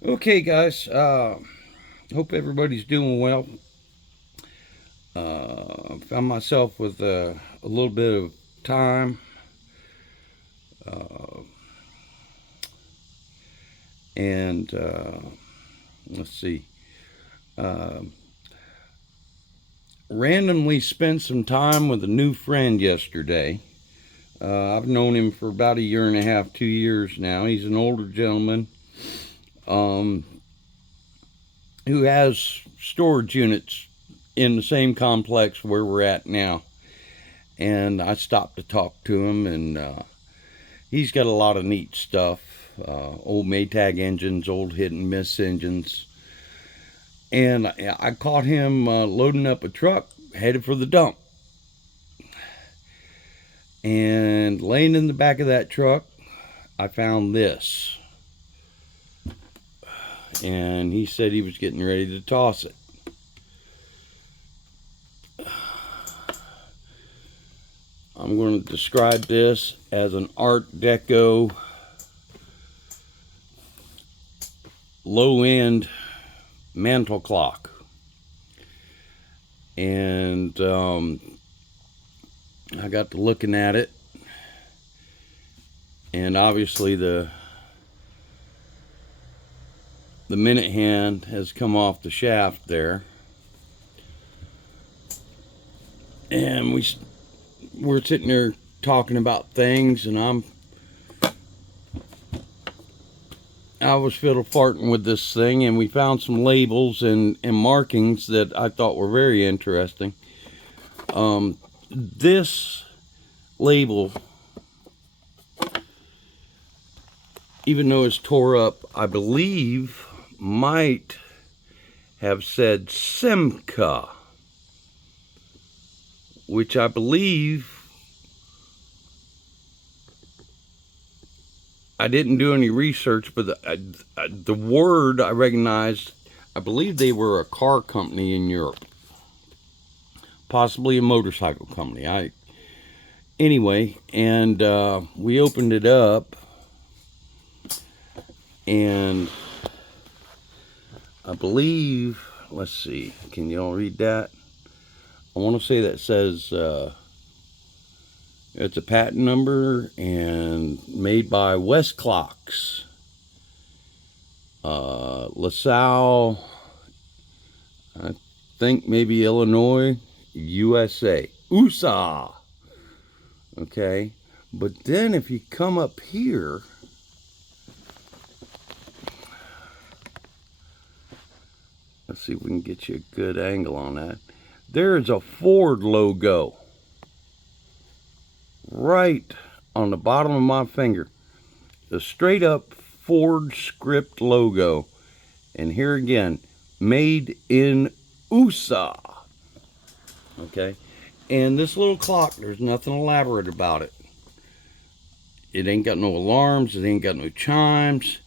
Okay, guys. Hope everybody's doing well. Found myself with a little bit of time, uh, and let's see. Uh, Randomly spent some time with a new friend yesterday. I've known him for about a year and a half, 2 years now. He's an older gentleman um, who has storage units in the same complex where we're at now. And I stopped to talk to him, and he's got a lot of neat stuff. Old Maytag engines, old hit and miss engines. And I caught him loading up a truck headed for the dump. And laying in the back of that truck, I found this. And he said he was getting ready to toss it. I'm going to describe this as an Art Deco low end mantle clock. And I got to looking at it, and obviously the minute hand has come off the shaft there, and we're sitting there talking about things, and I was fiddle farting with this thing, and we found some labels and markings that I thought were very interesting. This label, even though it's tore up, I believe might have said Simca, which I believe, I didn't do any research, but the word I recognized. I believe they were a car company in Europe, possibly a motorcycle company. Anyway, and we opened it up, and I believe, let's see, can y'all read that? I want to say that says it's a patent number and made by West Clocks, LaSalle, I think maybe Illinois, USA. USA. Okay, but then if you come up here, let's see if we can get you a good angle on that. There is a Ford logo right on the bottom of my finger. The straight up Ford script logo. And here again, made in USA. Okay. And this little clock, there's nothing elaborate about it. It ain't got no alarms. It ain't got no chimes.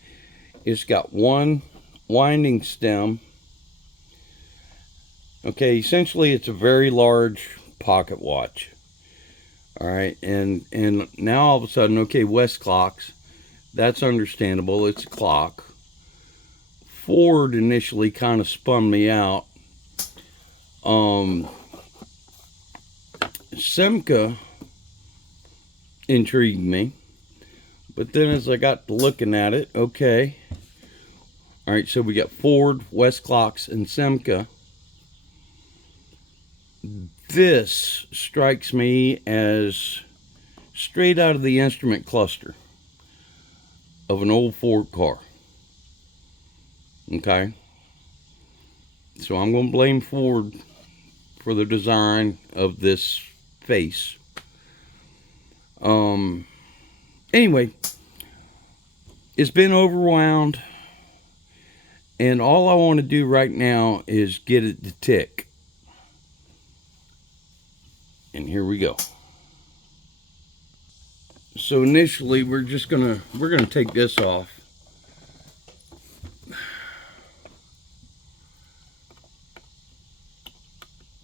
It's got one winding stem. Okay, essentially it's a very large pocket watch. All right, and now all of a sudden, okay, West Clocks, that's understandable. It's a clock. Ford initially kind of spun me out. Simca intrigued me, but then as I got to looking at it, okay, all right, so we got Ford, West Clocks, and Simca. This strikes me as straight out of the instrument cluster of an old Ford car. Okay, so I'm going to blame Ford for the design of this face. Anyway, it's been overwound, and all I want to do right now is get it to tick. And here we go. So initially we're gonna take this off.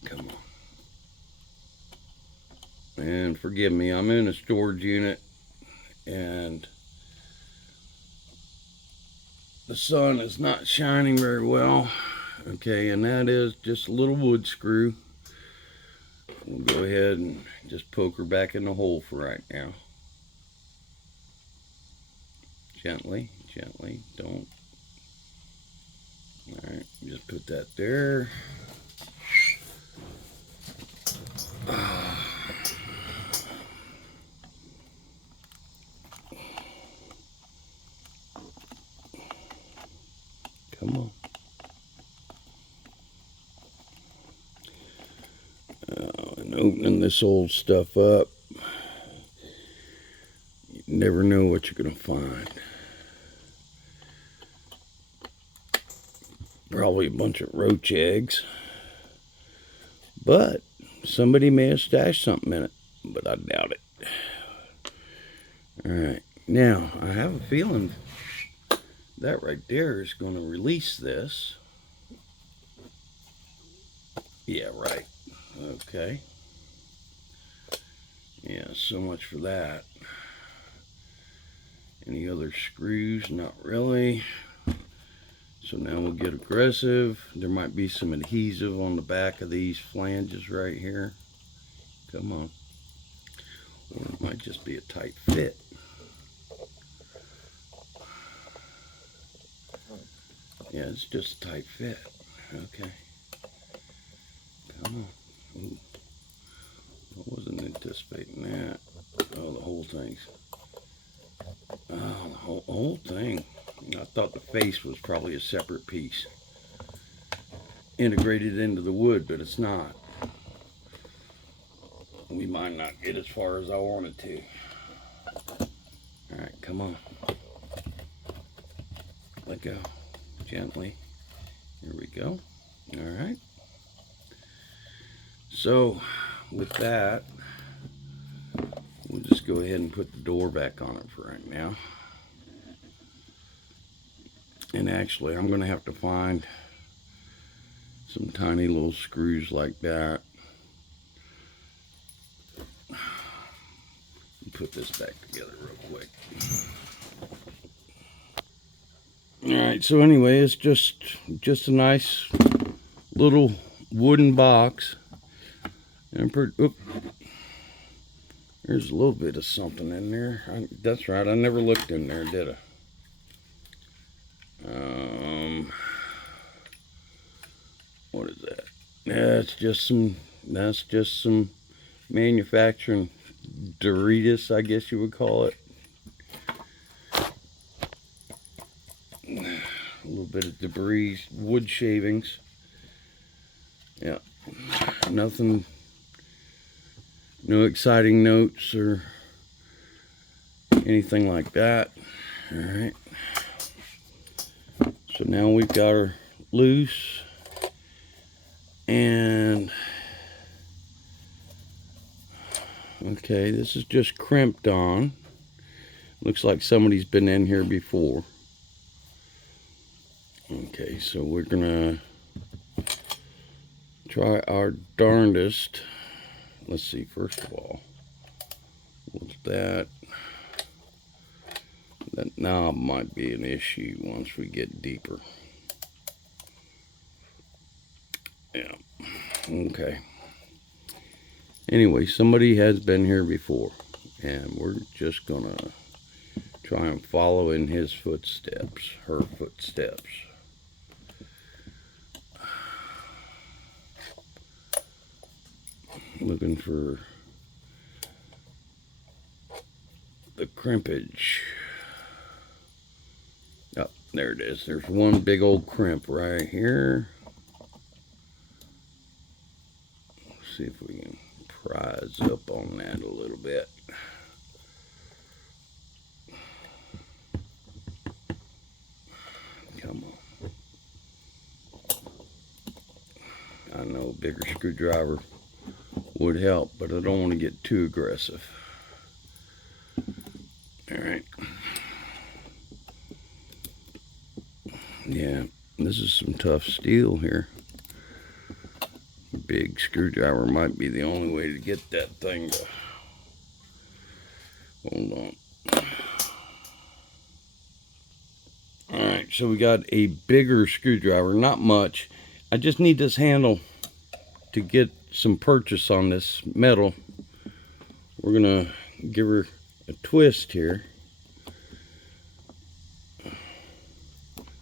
Come on. And forgive me, I'm in a storage unit, and the sun is not shining very well. Okay, and that is just a little wood screw. We'll go ahead and just poke her back in the hole for right now. Gently, gently, don't. Alright, just put that there. Come on. And opening this old stuff up, you never know what you're going to find. Probably a bunch of roach eggs. But somebody may have stashed something in it, but I doubt it. Alright, now I have a feeling that right there is going to release this. Yeah, right. Okay. Yeah, so much for that. Any other screws? Not really. So now we'll get aggressive. There might be some adhesive on the back of these flanges right here. Come on. Or it might just be a tight fit. Yeah, it's just a tight fit. Okay. Come on. Ooh. I wasn't anticipating that. Oh, the whole thing's... Oh, the whole thing. I thought the face was probably a separate piece. Integrated into the wood, but it's not. We might not get as far as I wanted to. Alright, come on. Let go. Gently. Here we go. Alright. So, with that, we'll just go ahead and put the door back on it for right now. And actually, I'm going to have to find some tiny little screws like that. Put this back together real quick. Alright, so anyway, it's just a nice little wooden box. And there's a little bit of something in there. That's right, I never looked in there, did I? What is that? That's just some manufacturing Doritos, I guess you would call it. A little bit of debris, wood shavings. Yeah, nothing, no exciting notes or anything like that. All right. So now we've got her loose, and okay, this is just crimped on. Looks like somebody's been in here before. Okay, so we're gonna try our darndest. Let's see, first of all, what's that? That knob might be an issue once we get deeper. Yeah, okay. Anyway, somebody has been here before, and we're just gonna try and follow in his footsteps, her footsteps. Looking for the crimpage. Oh, there it is. There's one big old crimp right here. Let's see if we can prise up on that a little bit. Come on. I know a bigger screwdriver would help, but I don't want to get too aggressive. Alright. Yeah, this is some tough steel here. Big screwdriver might be the only way to get that thing to... Hold on. Alright, so we got a bigger screwdriver, not much. I just need this handle to get some purchase on this metal. We're gonna give her a twist here.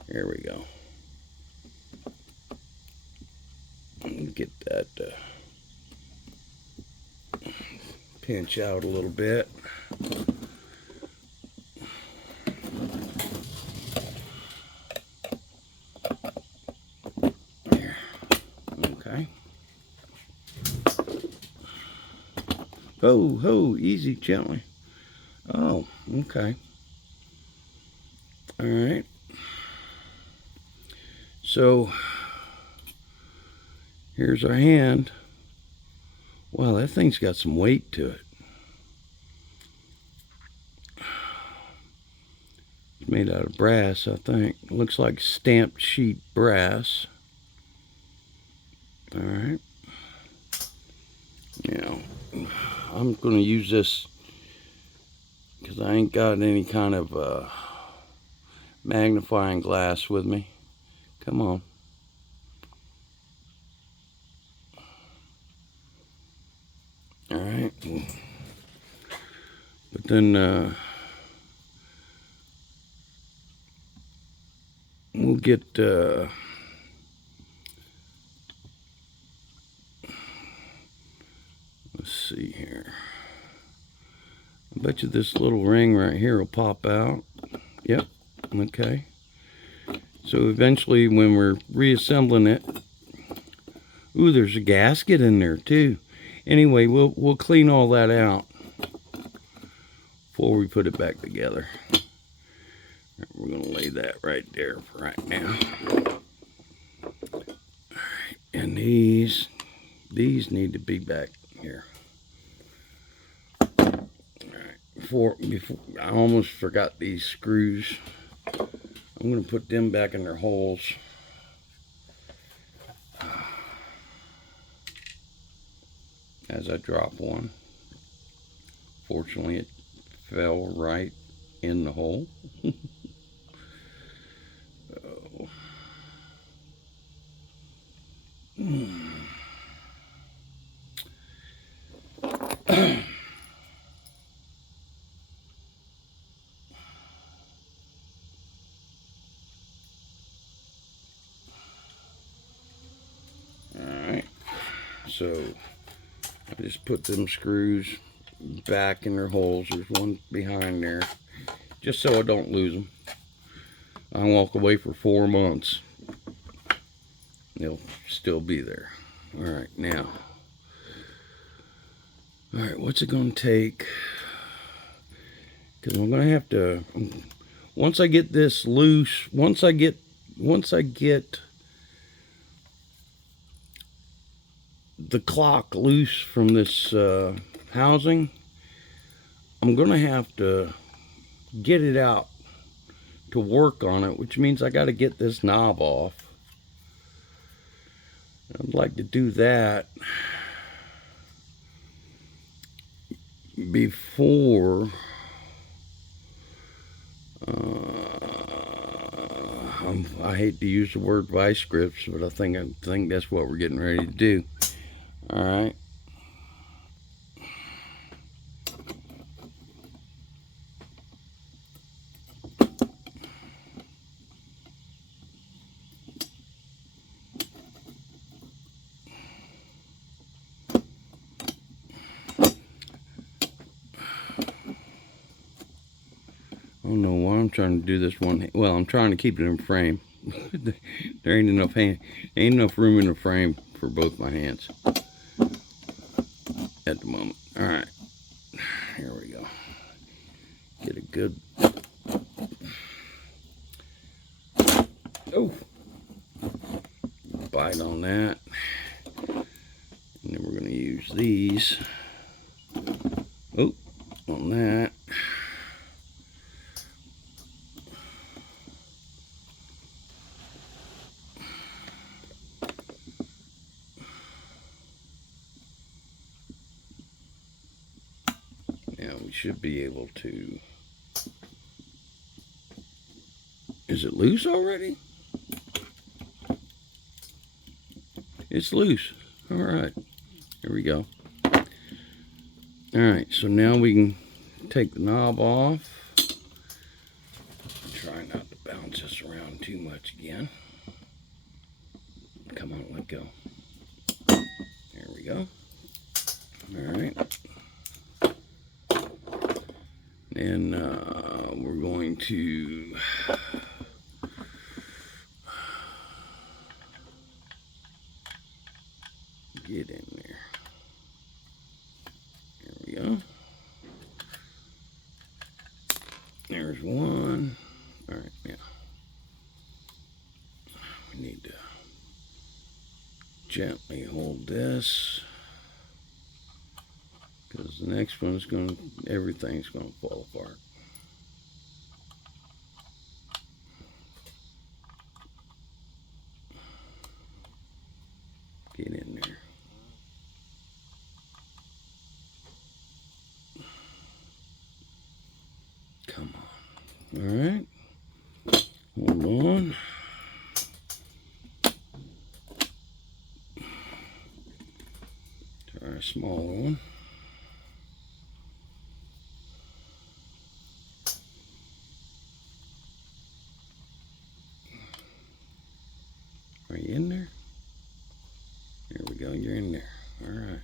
There we go. Get that pinch out a little bit. There. Okay. Ho, ho, easy, gently. Oh, okay. All right. So here's our hand. Wow, that thing's got some weight to it. It's made out of brass, I think. It looks like stamped sheet brass. All right. Now, I'm going to use this because I ain't got any kind of magnifying glass with me. Come on. All right. But then we'll get let's see here. I bet you this little ring right here will pop out. Yep. Okay. So eventually when we're reassembling it, ooh, there's a gasket in there too. Anyway, we'll clean all that out before we put it back together. We're gonna lay that right there for right now. All right, and these need to be back here. All right, before I almost forgot these screws. I'm gonna put them back in their holes. As I drop one. Fortunately, it fell right in the hole. Oh. Alright, so I just put them screws back in their holes. There's one behind there, just so I don't lose them. I walk away for 4 months. They'll still be there. Alright, now. Alright, what's it going to take? Because I'm going to have to, once I get this loose, once I get the clock loose from this housing, I'm going to have to get it out to work on it, which means I got to get this knob off. I'd like to do that before I hate to use the word vice grips, but I think that's what we're getting ready to do. All right. I don't know why I'm trying to do this one. Well, I'm trying to keep it in frame. There ain't enough room in the frame for both my hands at the moment. All right, here we go. Get a good. Oh, bite on that, and then we're going to use these. Oh, on that. Now we should be able to. Is Is it loose already? It's loose. All right. Here we go. All right, so now we can take the knob off. Try not to bounce this around too much again. Come on, let go. There we go. All right. And we're going to get in there. There we go. There's one. All right, now we need to gently hold this, because the next one's everything's going to fall apart. Get in there. Come on. All right. Hold on. Try a smaller one. Are you in there? There we go, you're in there. All right.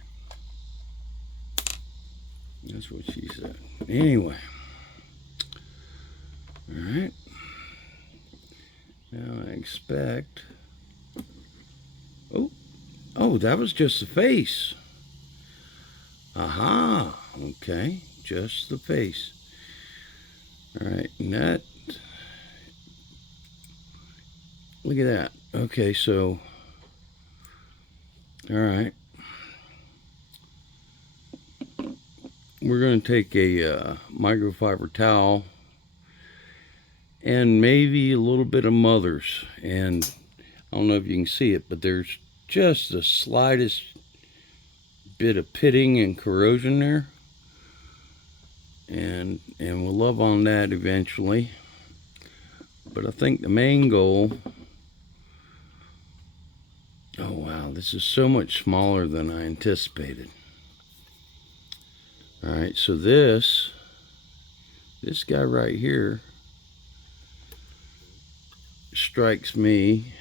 That's what she said. Anyway. All right. Now I expect... Oh, that was just the face. Aha. Okay, just the face. All right, and that... Look at that. Okay, so... All right. We're going to take a microfiber towel and maybe a little bit of Mother's. And I don't know if you can see it, but there's just the slightest bit of pitting and corrosion there. And we'll love on that eventually. But I think the main goal... Oh wow, this is so much smaller than I anticipated. All right, so this guy right here strikes me.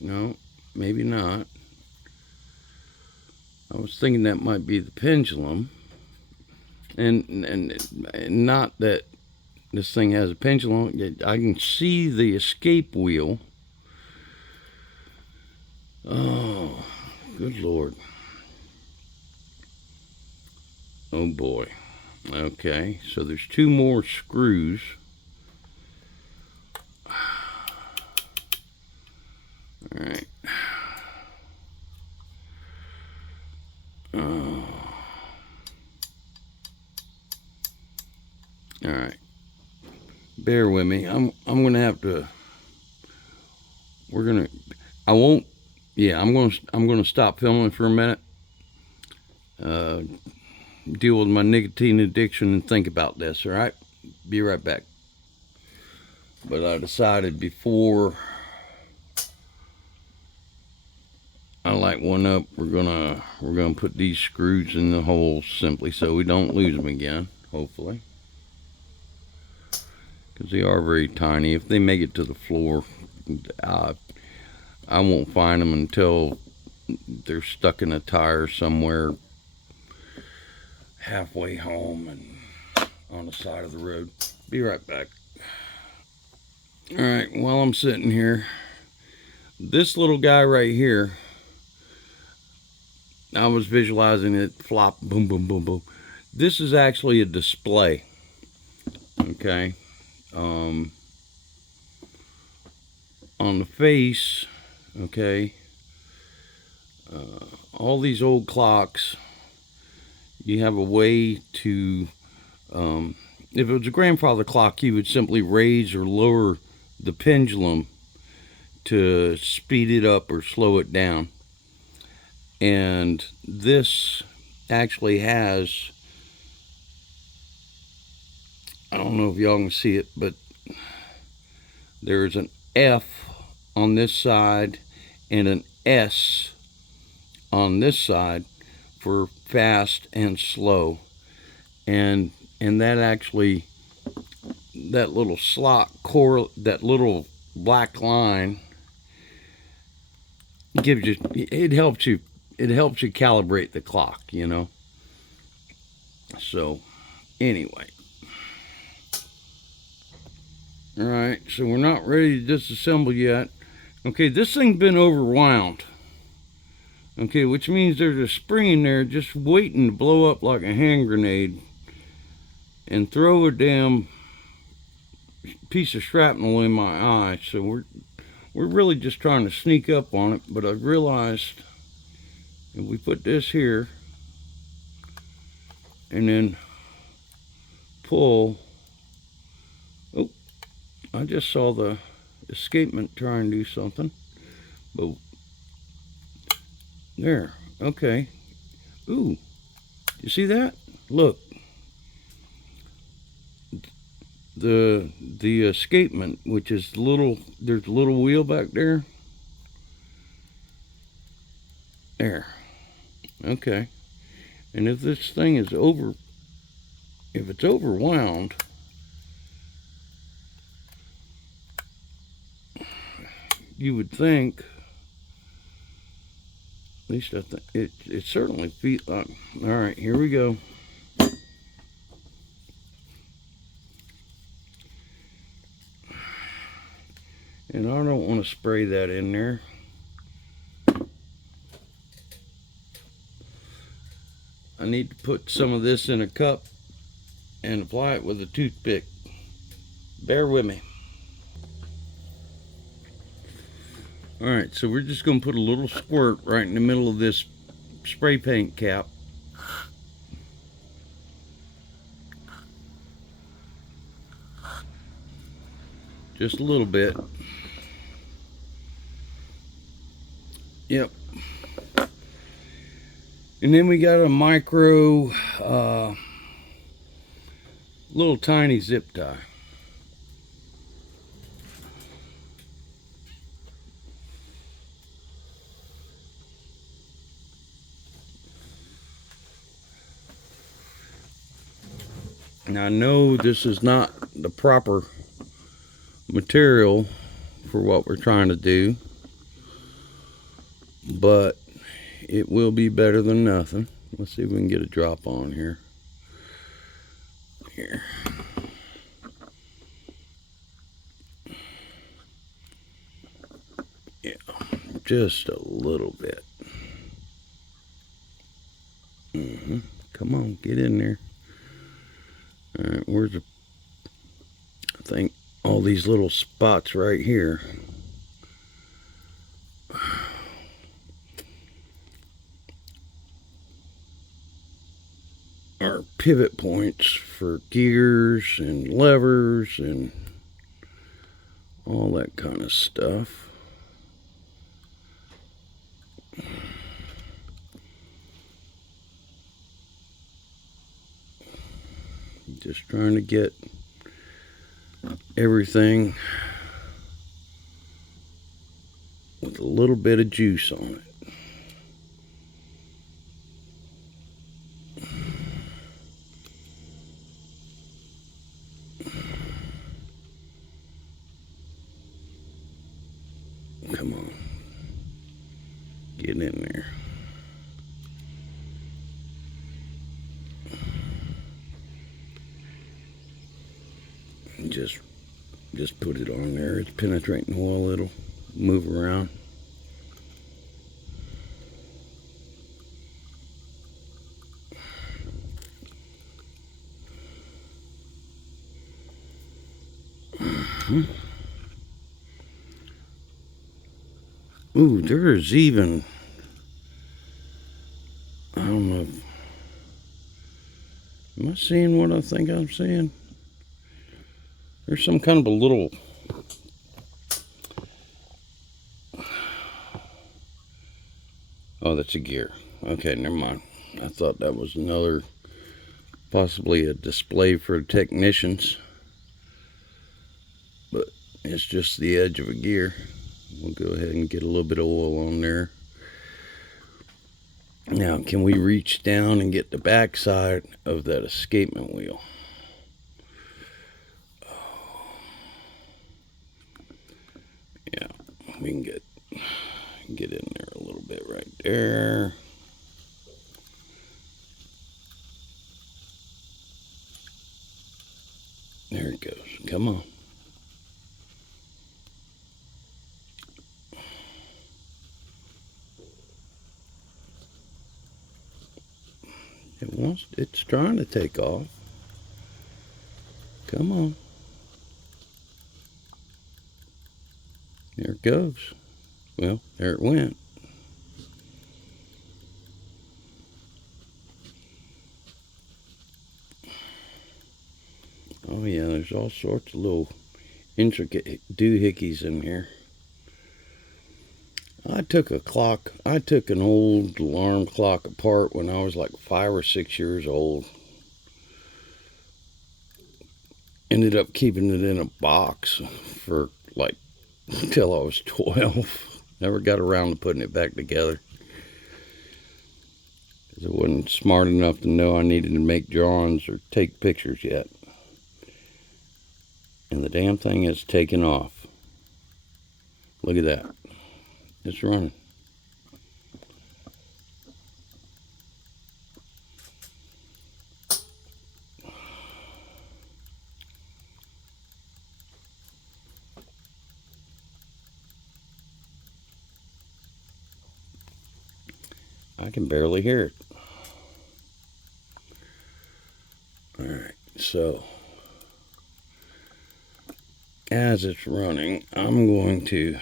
No, maybe not. I was thinking that might be the pendulum, and not that this thing has a pendulum. I can see the escape wheel. Oh, good Lord. Oh boy. Okay, so there's two more screws. All right. Oh. All right. Bear with me. I'm gonna have to. I'm gonna stop filming for a minute. Deal with my nicotine addiction and think about this. All right. Be right back. But I decided before I light one up, we're gonna put these screws in the holes simply so we don't lose them again. Hopefully, because they are very tiny. If they make it to the floor, I won't find them until they're stuck in a tire somewhere halfway home and on the side of the road. Be right back. All right, while I'm sitting here, this little guy right here, I was visualizing it flop, boom, boom, boom, boom. This is actually a display. Okay. On the face, okay, all these old clocks, you have a way to, if it was a grandfather clock, you would simply raise or lower the pendulum to speed it up or slow it down. And this actually has, I don't know if y'all can see it, but There's an F on this side and an S on this side for fast and slow. And that actually, that little slot core, that little black line gives you, it helps you calibrate the clock, you know. So anyway, all right, so we're not ready to disassemble yet. Okay, this thing's been overwound. Okay, which means there's a spring in there just waiting to blow up like a hand grenade and throw a damn piece of shrapnel in my eye. So we're really just trying to sneak up on it, but I realized if we put this here and then pull, oh, I just saw the escapement try and do something, but there, okay. Ooh, you see that? Look, the escapement, which is there's a little wheel back there. There, okay. And if this thing is if it's overwound, you would think, at least I think, it certainly feels like, all right, here we go. And I don't want to spray that in there. I need to put some of this in a cup and apply it with a toothpick. Bear with me. Alright, so we're just going to put a little squirt right in the middle of this spray paint cap. Just a little bit. Yep. And then we got a micro, little tiny zip tie. Now I know this is not the proper material for what we're trying to do, but it will be better than nothing. Let's see if we can get a drop on here. Here. Yeah, just a little bit. Come on, get in there. All right, where's the, I think all these little spots right here are pivot points for gears and levers and all that kind of stuff. Just trying to get everything with a little bit of juice on it. Come on, get in there. Just put it on there. It's penetrating oil. It'll move around. Ooh, there's even, I don't know, am I seeing what I think I'm seeing? There's some kind of a little, oh, that's a gear. Okay, never mind. I thought that was another, possibly a display for technicians, but it's just the edge of a gear. We'll go ahead and get a little bit of oil on there. Now, can we reach down and get the back side of that escapement wheel? Yeah, we can get in there a little bit right there. There it goes. Come on. It's trying to take off. Come on. There it goes. Well, there it went. Oh yeah, there's all sorts of little intricate doohickeys in here. I took an old alarm clock apart when I was like 5 or 6 years old. Ended up keeping it in a box for like until I was 12. Never got around to putting it back together, because I wasn't smart enough to know I needed to make drawings or take pictures yet. And the damn thing is taking off. Look at that. It's running. I can barely hear it. Alright, so as it's running, I'm going to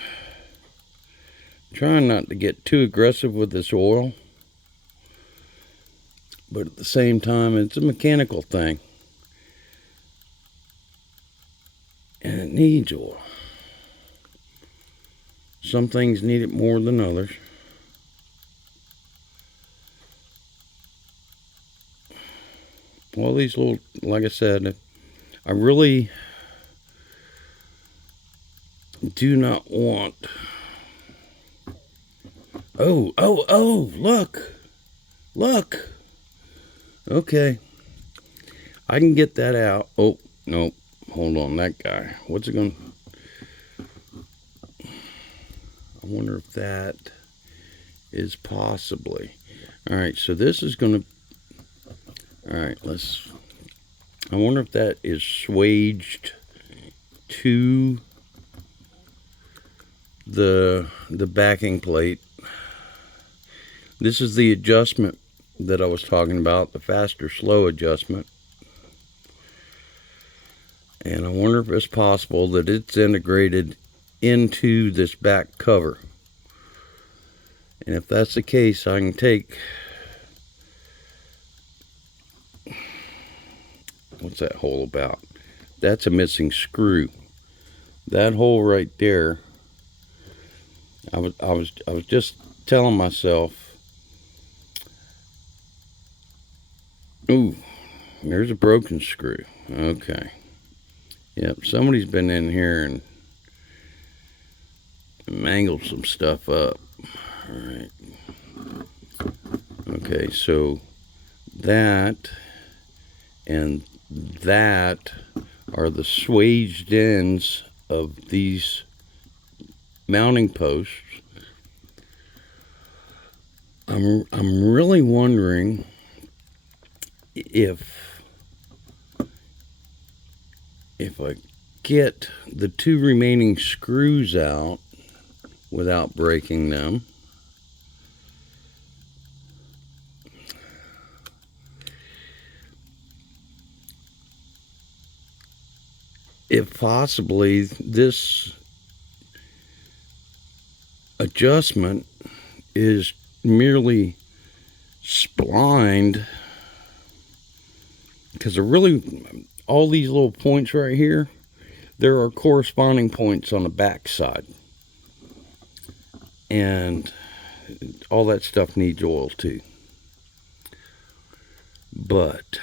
try not to get too aggressive with this oil, but at the same time, it's a mechanical thing, and it needs oil. Some things need it more than others. Well, these little, like I said, I really do not want... Oh, look. Okay. I can get that out. Oh, no. Hold on, that guy. What's it going to... I wonder if that is possibly... All right, so this is going to... All right, I wonder if that is swaged to the backing plate. This is the adjustment that I was talking about, the fast or slow adjustment. And I wonder if it's possible that it's integrated into this back cover. And if that's the case, I can take... What's that hole about? That's a missing screw. That hole right there, I was just telling myself, ooh, there's a broken screw. Okay. Yep, somebody's been in here and mangled some stuff up. All right. Okay, so that and that are the swaged ends of these mounting posts. I'm really wondering if I get the 2 remaining screws out without breaking them, if possibly this adjustment is merely splined, because all these little points right here, there are corresponding points on the back side, and all that stuff needs oil too. But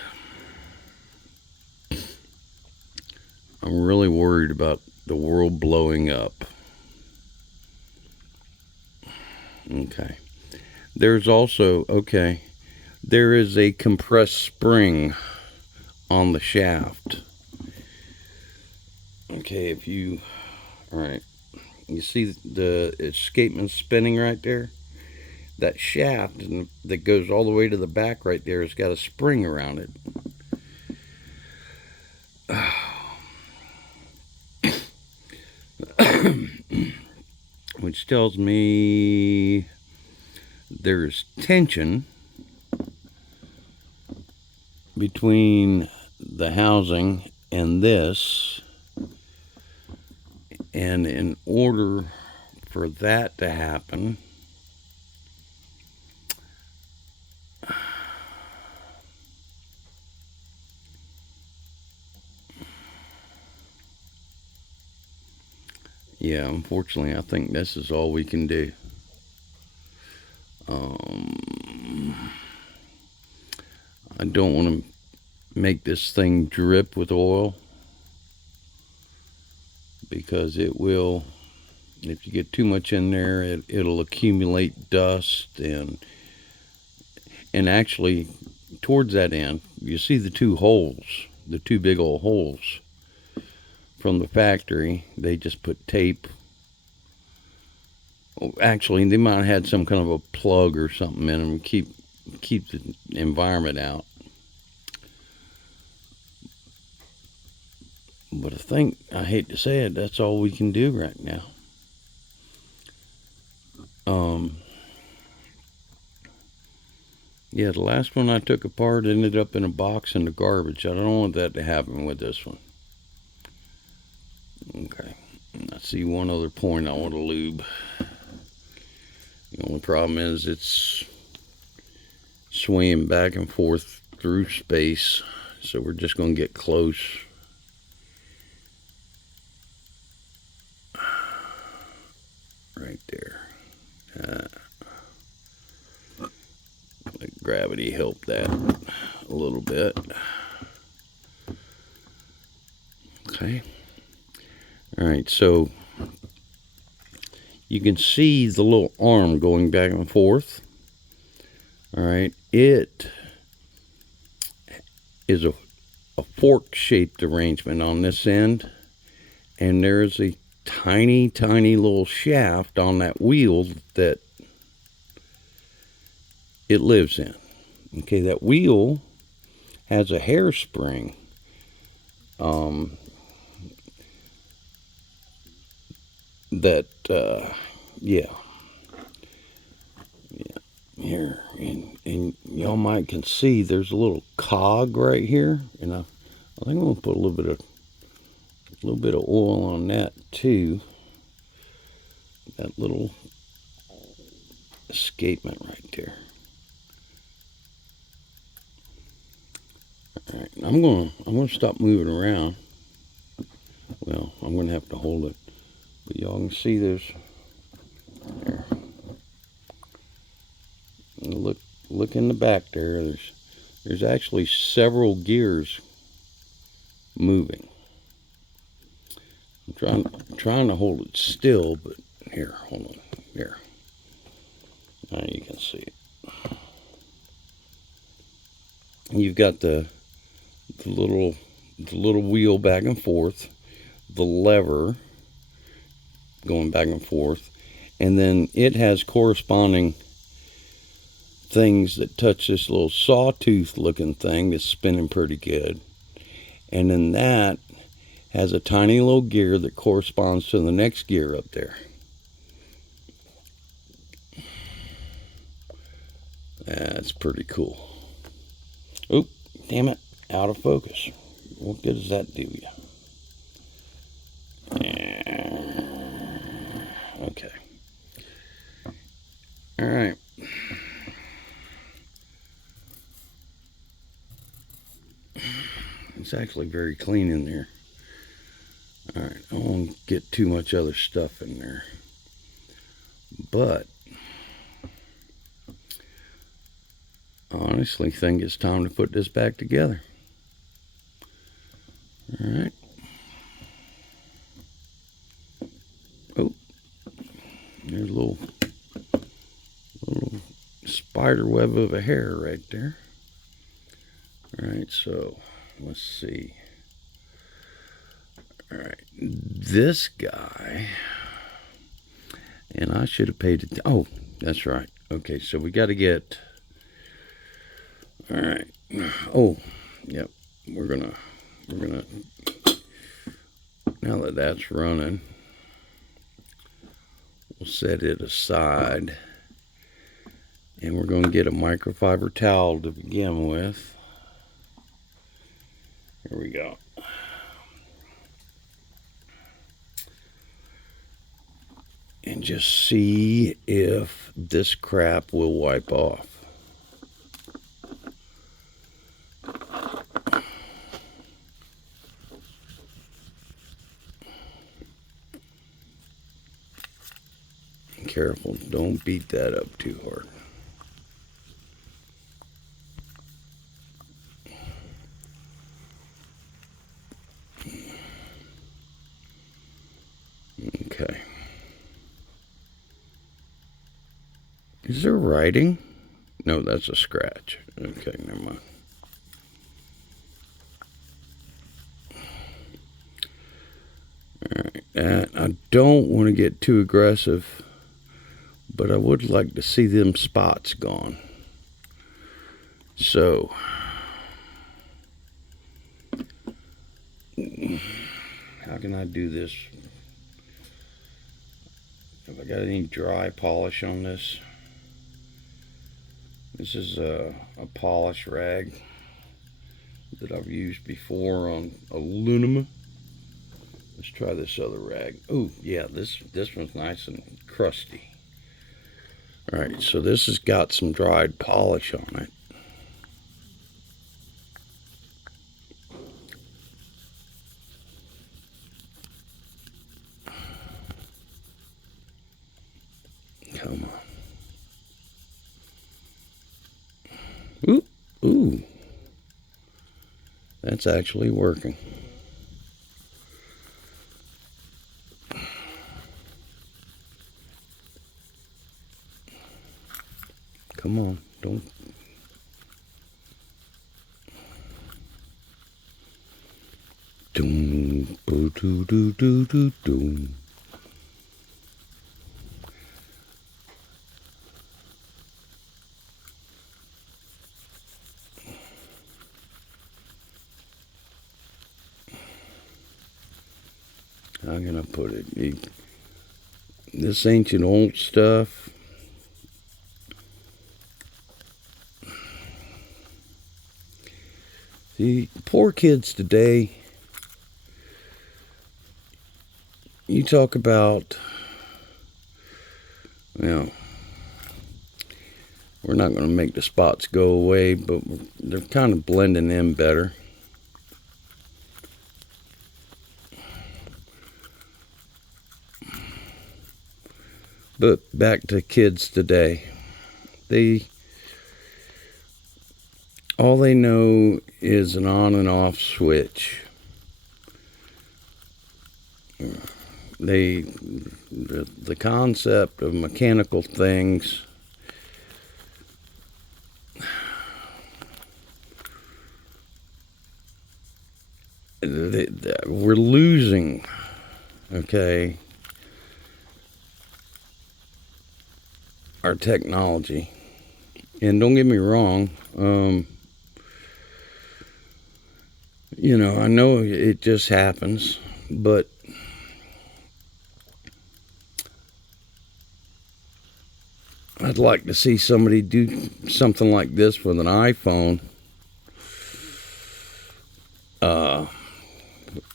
I'm really worried about the world blowing up. Okay. There's also, okay, there is a compressed spring on the shaft. Okay, if you, all right, you see the escapement spinning right there? That shaft that goes all the way to the back right there has got a spring around it. Which tells me there's tension between the housing and this, and in order for that to happen, yeah, unfortunately, I think this is all we can do. I don't want to make this thing drip with oil, because it will, if you get too much in there, it'll accumulate dust, and actually towards that end, you see the two holes, the two big old holes from the factory. They just put tape. Actually, they might have had some kind of a plug or something in them to keep the environment out. But I think, I hate to say it, that's all we can do right now. Yeah, the last one I took apart ended up in a box in the garbage. I don't want that to happen with this one. Okay, I see one other point I want to lube. The only problem is it's swaying back and forth through space, so we're just going to get close. Right there. Let gravity help that a little bit. Okay. All right, so you can see the little arm going back and forth. All right, it is a fork-shaped arrangement on this end, and there's a tiny little shaft on that wheel that it lives in. Okay, that wheel has a hairspring. Yeah, here, and y'all might can see there's a little cog right here, and I think I'm gonna put a little bit of oil on that too. That little escapement right there. All right, I'm gonna stop moving around. Well, I'm gonna have to hold it, but y'all can see there's there. And look in the back there. There's actually several gears moving. I'm trying to hold it still, but here, hold on, here. Now you can see it. And you've got the little wheel back and forth, the lever going back and forth, and then it has corresponding things that touch this little sawtooth looking thing that's spinning pretty good, and then that has a tiny little gear that corresponds to the next gear up there. That's pretty cool. Oop, damn it, out of focus. What good does that do you? Okay. All right. It's actually very clean in there. All right, I won't get too much other stuff in there, but I honestly think it's time to put this back together. All right. Oh, there's a little spider web of a hair right there. All right, so let's see. All right, this guy, and I should have paid it. Oh, that's right. Okay, so we got to get. All right. Oh, yep. We're gonna. Now that that's running, we'll set it aside, and we're going to get a microfiber towel to begin with. Here we go. And just see if this crap will wipe off. Careful, don't beat that up too hard. Okay. Is there writing? No, that's a scratch. Okay, never mind. Alright, I don't want to get too aggressive, but I would like to see them spots gone. So, how can I do this? Have I got any dry polish on this? This is a polish rag that I've used before on aluminum. Let's try this other rag. Oh, yeah, this one's nice and crusty. All right, so this has got some dried polish on it. Come on. Ooh, ooh. That's actually working. Come on, don't. Doom, boo, doo, doo, doo, doo, doom. I'm gonna put it. This ancient old stuff. The poor kids today, you talk about, well, we're not going to make the spots go away, but they're kind of blending in better. But back to kids today. All they know is an on and off switch. The concept of mechanical things, we're losing, okay, our technology. And don't get me wrong, you know, I know it just happens, but I'd like to see somebody do something like this with an iPhone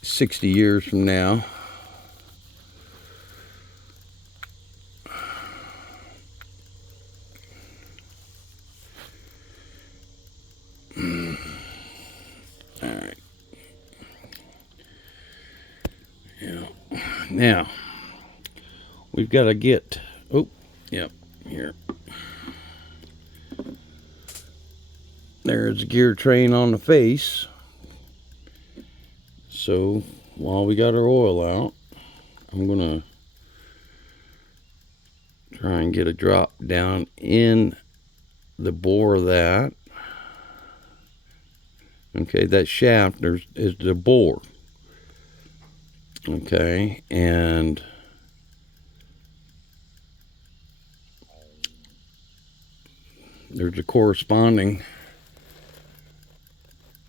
60 years from now. All right. Now, we've got to get, oh, yep, here. There's a gear train on the face. So, while we got our oil out, I'm going to Try and get a drop down in the bore of that. Okay, that shaft is the bore. Okay, and there's a corresponding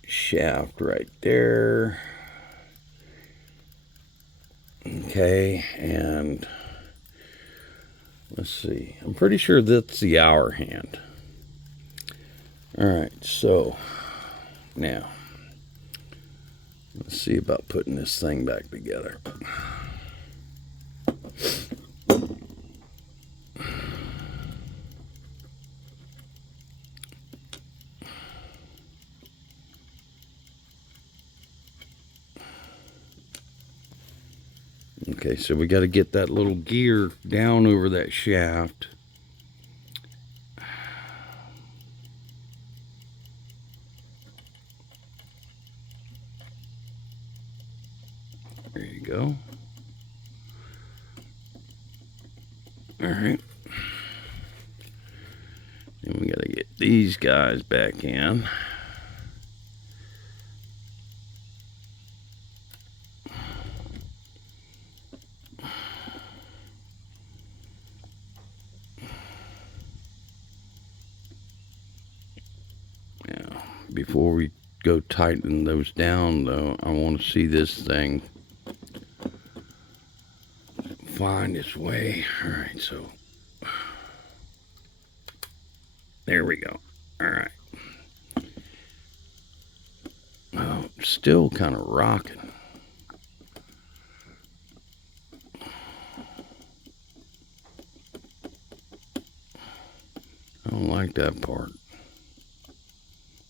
shaft right there. Okay, and let's see. I'm pretty sure that's the hour hand. All right, so now let's see about putting this thing back together. Okay, so we got to get that little gear down over that shaft. There you go. All right. And we got to get these guys back in. Now, before we go tighten those down, though, I want to see this thing find its way. All right, so there we go. All right. Well, still kind of rocking. I don't like that part.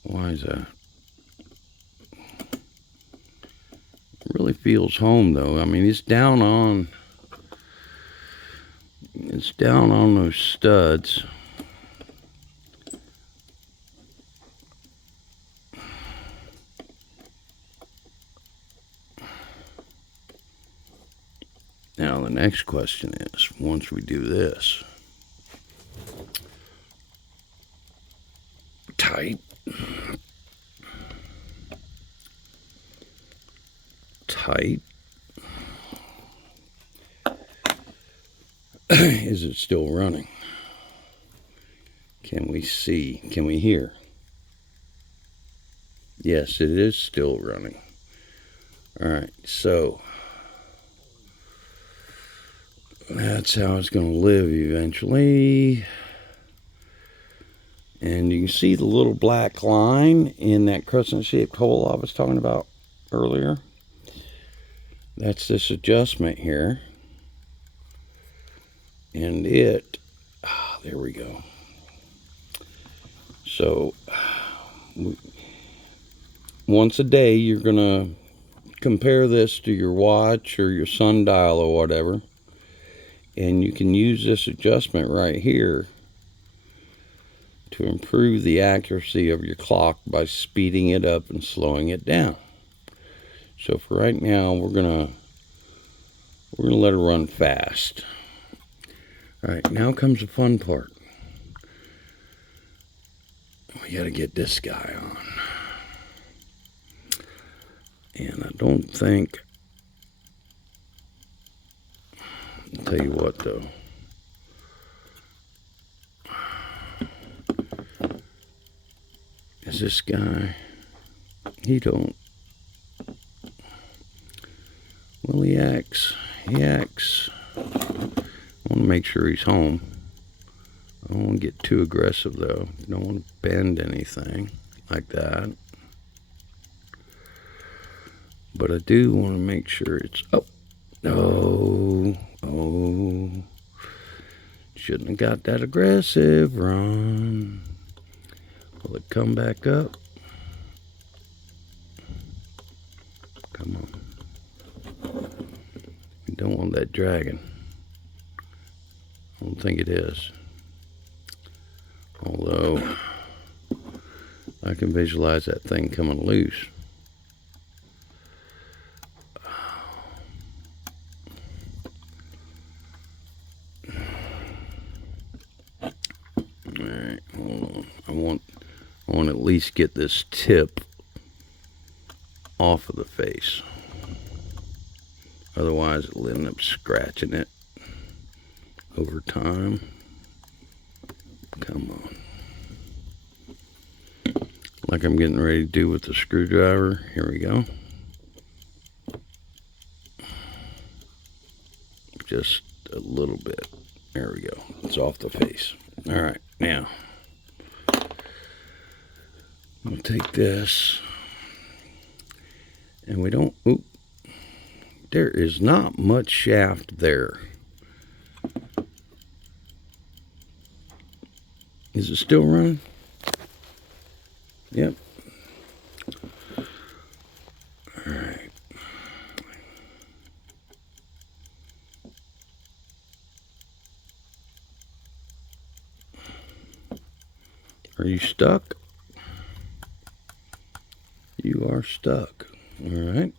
Why is that? It really feels home, though. I mean, it's down on those studs. Now the next question is, once we do this, tight, is it still running? Can we see? Can we hear? Yes, it is still running. All right, so that's how it's going to live eventually. And you can see the little black line in that crescent-shaped hole I was talking about earlier. That's this adjustment here. And there we go. So, once a day, you're going to compare this to your watch or your sundial or whatever. And you can use this adjustment right here to improve the accuracy of your clock by speeding it up and slowing it down. So for right now, we're gonna let it run fast. All right, now comes the fun part. We got to get this guy on. And I don't think, I'll tell you what though. Is this guy, well, he acts. I want to make sure he's home. I don't want to get too aggressive though. Don't want to bend anything like that. But I do want to make sure it's, oh, shouldn't have got that aggressive, Ron. Will it come back up? Come on. You don't want that dragging. I don't think it is. Although, I can visualize that thing coming loose. Alright, hold on. I want to at least get this tip off of the face. Otherwise, it'll end up scratching it over time. Come on. Like I'm getting ready to do with the screwdriver. Here we go. Just a little bit. There we go. It's off the face. All right, now we'll take this, and we don't. Oop, there is not much shaft there. Is it still running? Yep. All right. Are you stuck? You are stuck. All right.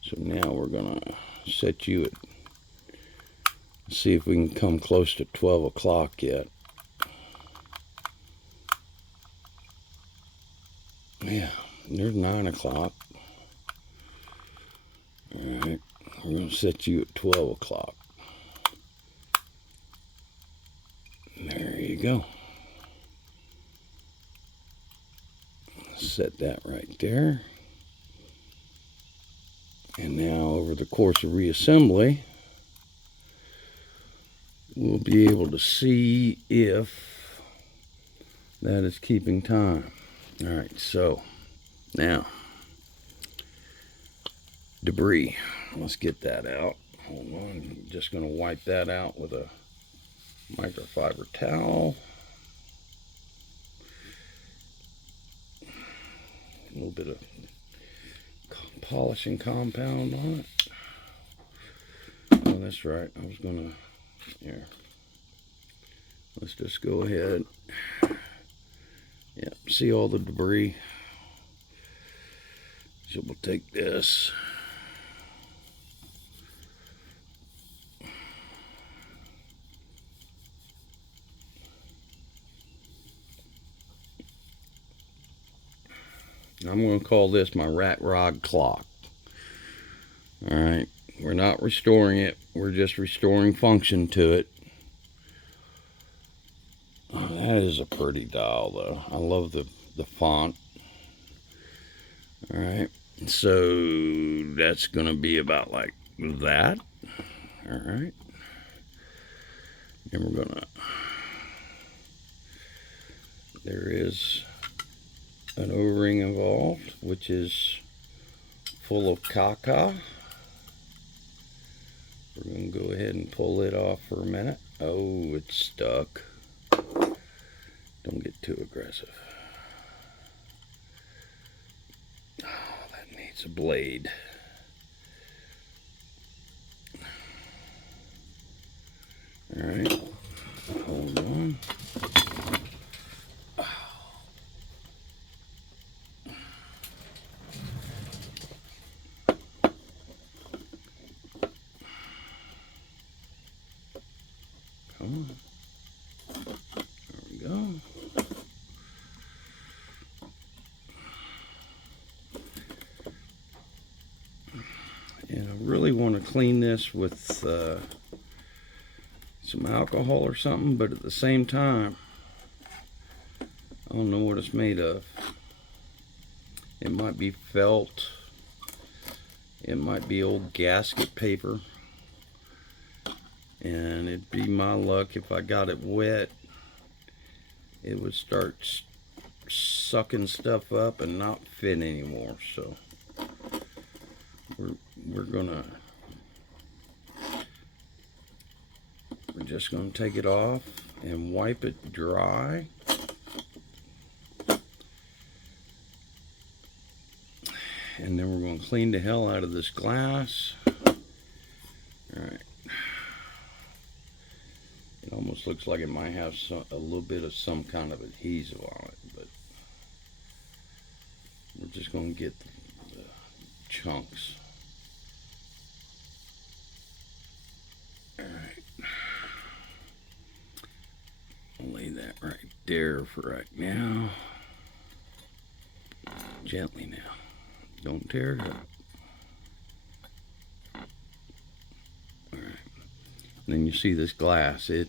So now we're gonna set you at, see if we can come close to 12 o'clock yet. Yeah, there's 9 o'clock. All right, we're gonna set you at 12 o'clock. There you go. Set that right there. And now over the course of reassembly, we'll be able to see if that is keeping time. All right, so now debris. Let's get that out. Hold on, I'm just going to wipe that out with a microfiber towel. A little bit of polishing compound on it. Oh, that's right. I was going to, here. Let's just go ahead. Yeah, see all the debris. So we'll take this. I'm going to call this my Ratrod clock. All right, we're not restoring it. We're just restoring function to it. Oh, that is a pretty dial, though. I love the font. All right, so that's going to be about like that. All right, and we're going to, there is an O-ring involved, which is full of caca. We're going to go ahead and pull it off for a minute. Oh, it's stuck. Don't get too aggressive. Oh, that needs a blade. All right, hold on. Come on. There we go. And I really want to clean this with some alcohol or something, but at the same time, I don't know what it's made of. It might be felt. It might be old gasket paper. And it'd be my luck if I got it wet, it would start sucking stuff up and not fit anymore. So we're just gonna take it off and wipe it dry. And then we're gonna clean the hell out of this glass. All right. It almost looks like it might have a little bit of some kind of adhesive on it, but we're just going to get the chunks. All right. there for right now. Gently now. Don't tear it up. Alright. Then you see this glass. Alright,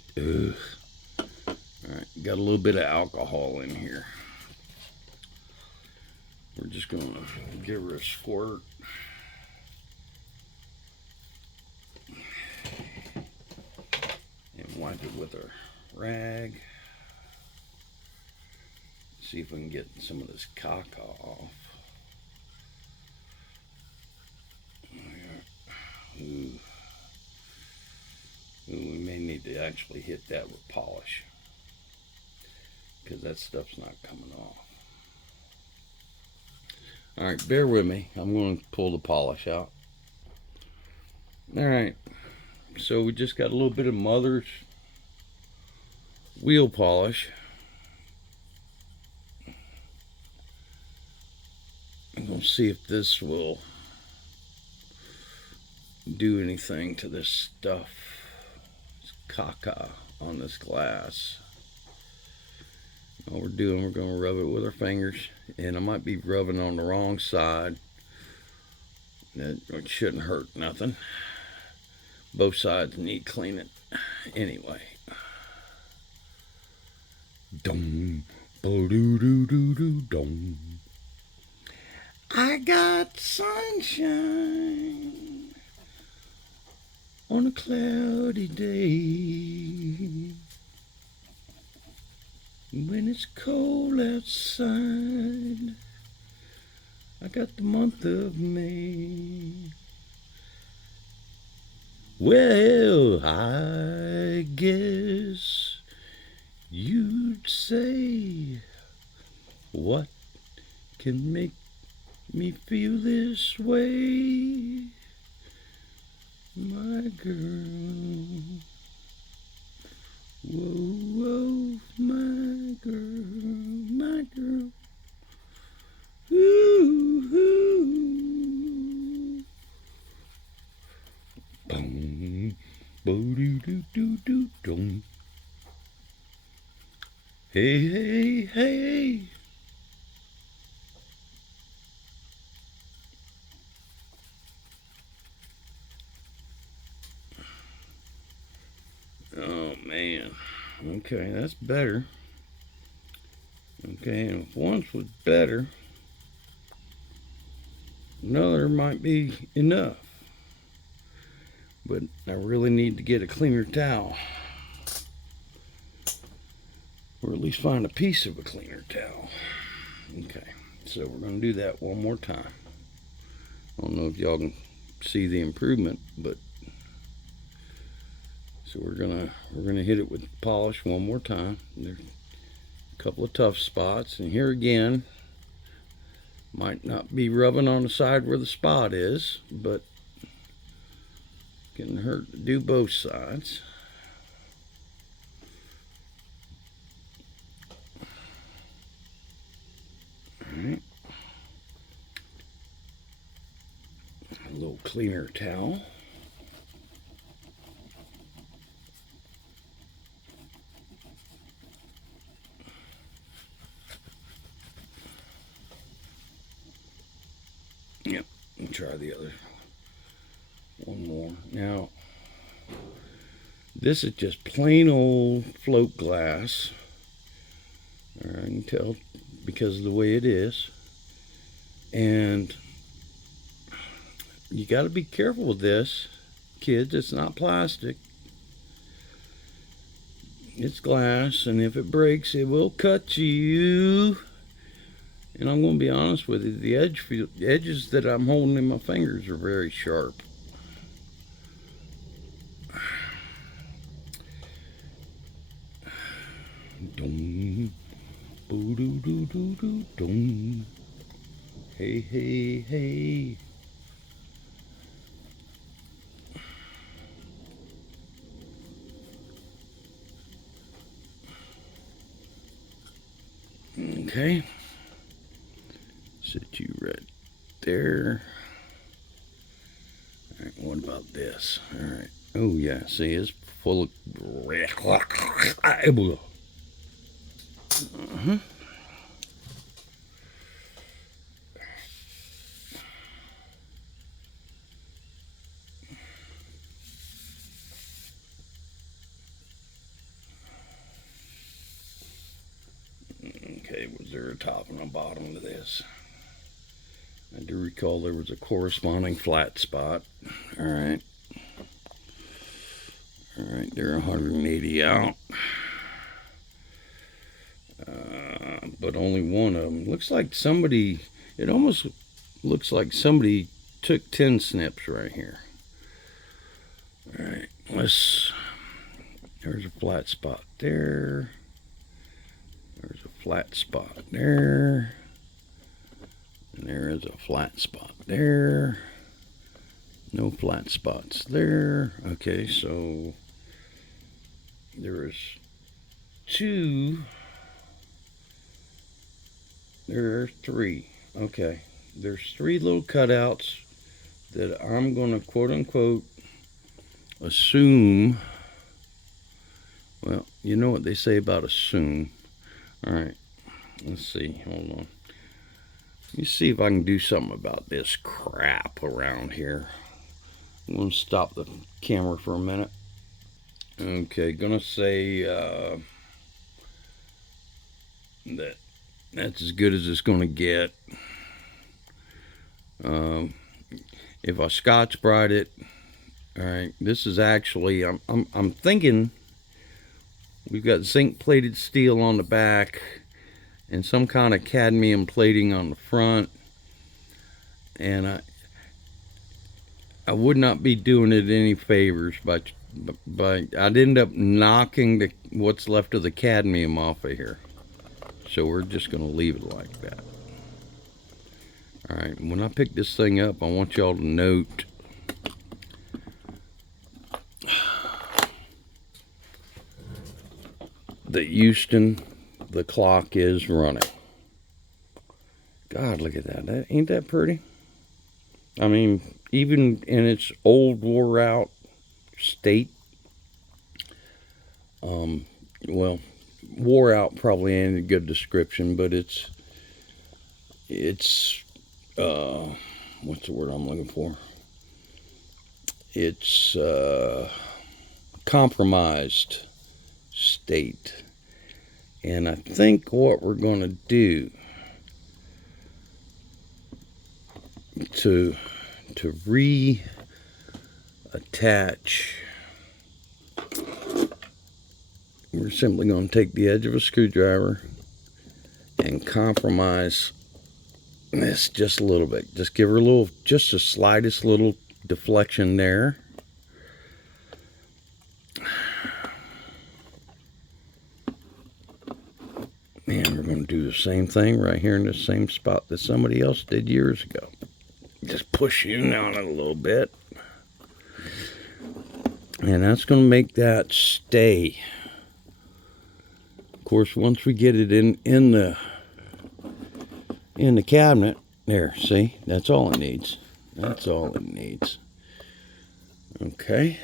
got a little bit of alcohol in here. We're just going to give her a squirt. And wipe it with our rag. See if we can get some of this caca off. Ooh. Ooh, we may need to actually hit that with polish, because that stuff's not coming off. Alright, bear with me. I'm going to pull the polish out. Alright, so we just got a little bit of Mother's wheel polish. I'm going to see if this will do anything to this stuff. It's caca on this glass. All we're doing, we're going to rub it with our fingers, and I might be rubbing on the wrong side. It shouldn't hurt nothing. Both sides need cleaning anyway. Dum, ba-doo-doo-doo-doo-dum. I got sunshine on a cloudy day. When it's cold outside, I got the month of May. Well, I guess you'd say, what can make me feel this way, my girl? Whoa, whoa, my girl, my girl. Ooh, ooh. Boom, bo-doo-doo-doo-doo-dum. Hey, hey, hey. Oh, man. Okay, that's better. Okay, and if once was better, another might be enough. But I really need to get a cleaner towel. Or at least find a piece of a cleaner towel. Okay, so we're going to do that one more time. I don't know if y'all can see the improvement, but so we're gonna hit it with polish one more time. There's a couple of tough spots, and here again, might not be rubbing on the side where the spot is, but couldn't hurt to do both sides. All right, a little cleaner towel. Yep, and try the other one more. Now, this is just plain old float glass. I can tell because of the way it is. And you got to be careful with this, kids. It's not plastic. It's glass, and if it breaks, it will cut you. And I'm going to be honest with you, the edges that I'm holding in my fingers are very sharp. Dum, boo doo doo doo doo dum. Hey, hey, hey. Okay. Set you right there. All right, what about this? All right. Oh, yeah, see, it's full of... Uh-huh. Okay, was there a top and a bottom to this? I do recall there was a corresponding flat spot. All right. All right, they're 180 out. But only one of them. Looks like somebody, it almost looks like somebody took 10 snips right here. All right, there's a flat spot there. There's a flat spot there. And there is a flat spot there. No flat spots there. Okay, so there's two. There are three. Okay, there's three little cutouts that I'm going to quote unquote assume. Well, you know what they say about assume. All right, let's see. Hold on. Let me see if I can do something about this crap around here. I'm going to stop the camera for a minute. Okay, gonna say that's as good as it's gonna get. If I Scotch Brite it, all right. This is actually I'm thinking we've got zinc plated steel on the back and some kind of cadmium plating on the front, and I would not be doing it any favors by I'd end up knocking what's left of the cadmium off of here. So we're just going to leave it like that. All right, when I pick this thing up, I want y'all to note that Houston, the clock is running. God, look at that. Ain't that pretty? I mean, even in its old, wore out state, well, wore out probably ain't a good description, but it's what's the word I'm looking for? It's compromised state. And I think what we're going to do to reattach, we're simply going to take the edge of a screwdriver and compromise this just a little bit. Just give her a little, just the slightest little deflection there. And we're going to do the same thing right here in the same spot that somebody else did years ago. Just push in on it a little bit. And that's going to make that stay. Of course, once we get it in the cabinet, there, see? That's all it needs. That's all it needs. Okay.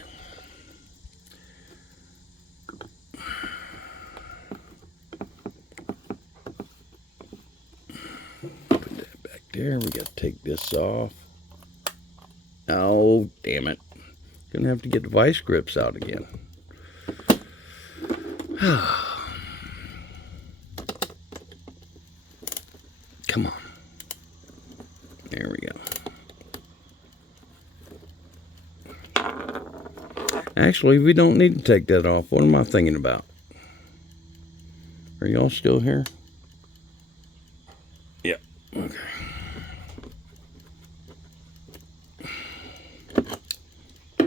Put that back there. We got to take this off. Oh, damn it. Gonna have to get the vice grips out again. Come on. There we go. Actually, we don't need to take that off. What am I thinking about? Are y'all still here? Yep. Okay.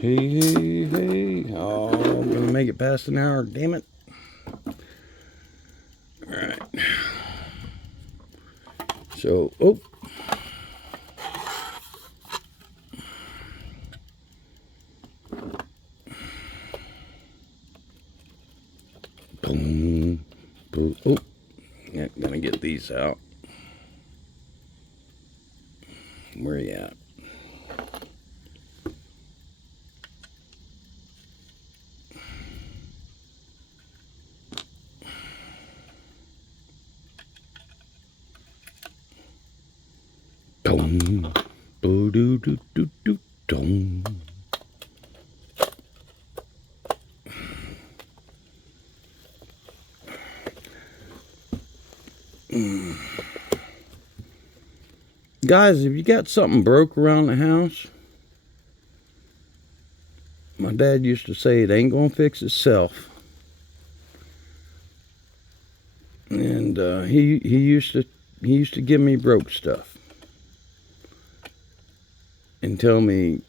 Hey. Oh, I'm gonna make it past an hour. Damn it. All right. So, boom, boom. Oh, yeah, gonna get these out. Where you at? Dong. Boo-doo-doo-doo-doo. Dong. Guys, if you got something broke around the house, my dad used to say it ain't gonna fix itself. And he used to give me broke stuff and tell me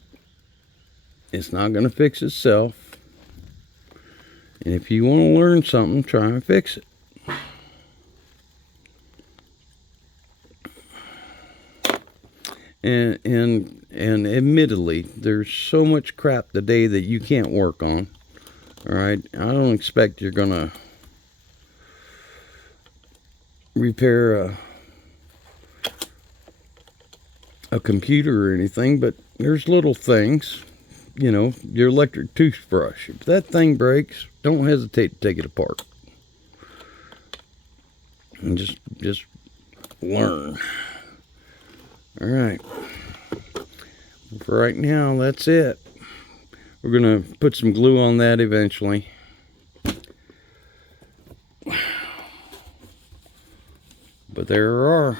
it's not gonna fix itself. And if you want to learn something, try and fix it. And admittedly, there's so much crap today that you can't work on. All right, I don't expect you're gonna repair a computer or anything, but there's little things. You know, your electric toothbrush. If that thing breaks, don't hesitate to take it apart. And just learn. All right. For right now, that's it. We're going to put some glue on that eventually. But there are.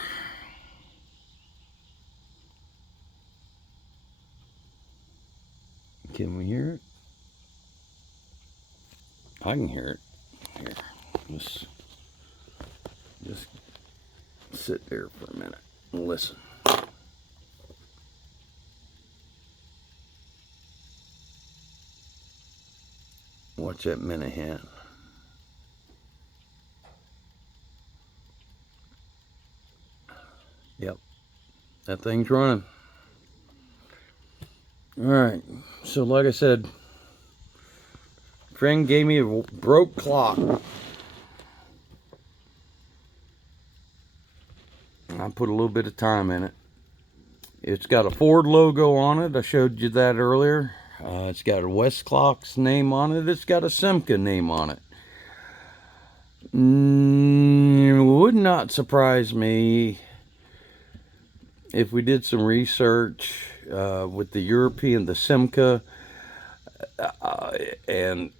Can we hear it? I can hear it. Here, just sit there for a minute and listen. Watch that minute hand. Yep, that thing's running. All right, so like I said, friend gave me a broke clock. I put a little bit of time in it. It's got a Ford logo on it. I showed you that earlier. It's got a Westclock's name on it. It's got a Simca name on it. It would not surprise me if we did some research with the European, the Simca, and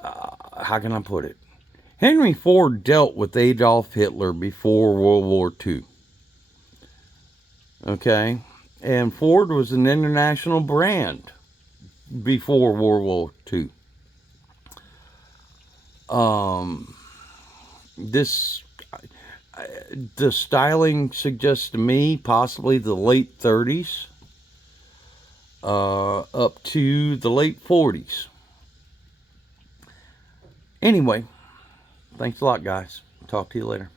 how can I put it? Henry Ford dealt with Adolf Hitler before World War II. Okay? And Ford was an international brand before World War II. The styling suggests to me possibly the late 30s up to the late 40s. Anyway, thanks a lot, guys. Talk to you later.